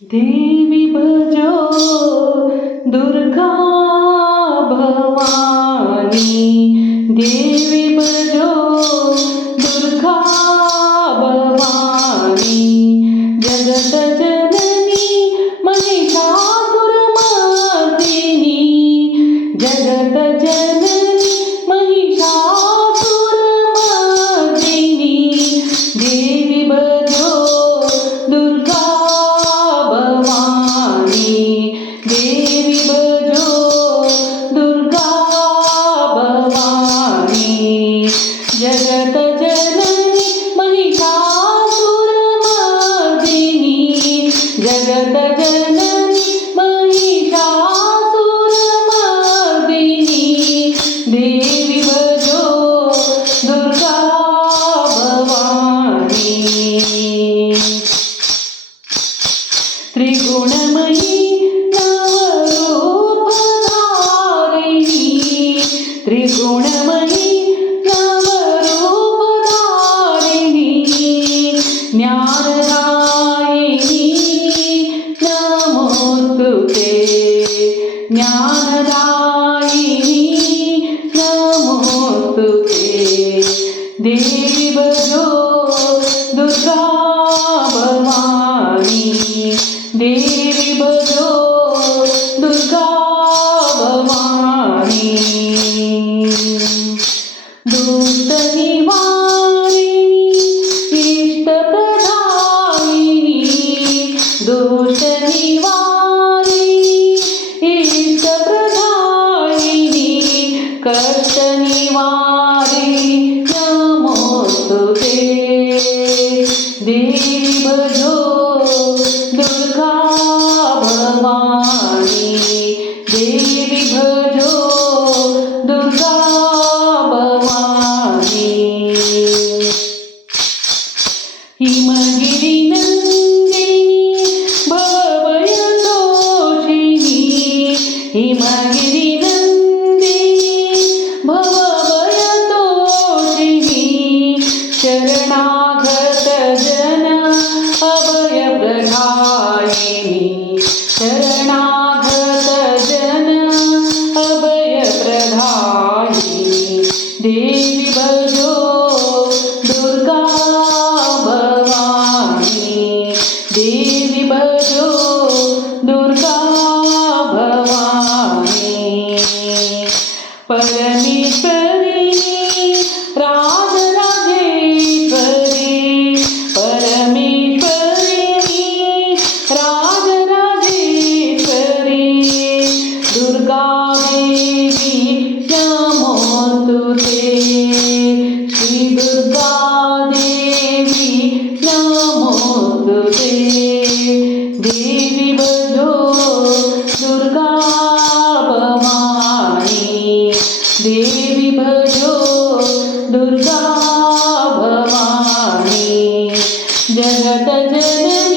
દેવી ભજો દુર્ગા ભવાની દેવી Yeah. sir. ज्ञानदायिनी नमोस्तुते देवजो दुर्गा भवानी देवी भजो दुर्गा हिमगिरी नंदिनी भवभय दोषिनी हिमगिरी नंदिनी भवभय दोषिनी शरणागत பரமேஸ்வரி ராஜராஜேஸ்வரி பரமேஸ்வரி ராஜராஜேஸ்வரி துர்கா தேவி நமோதுதே ஸ்ரீ துர்கா தேவி நமோதுதே जगत जन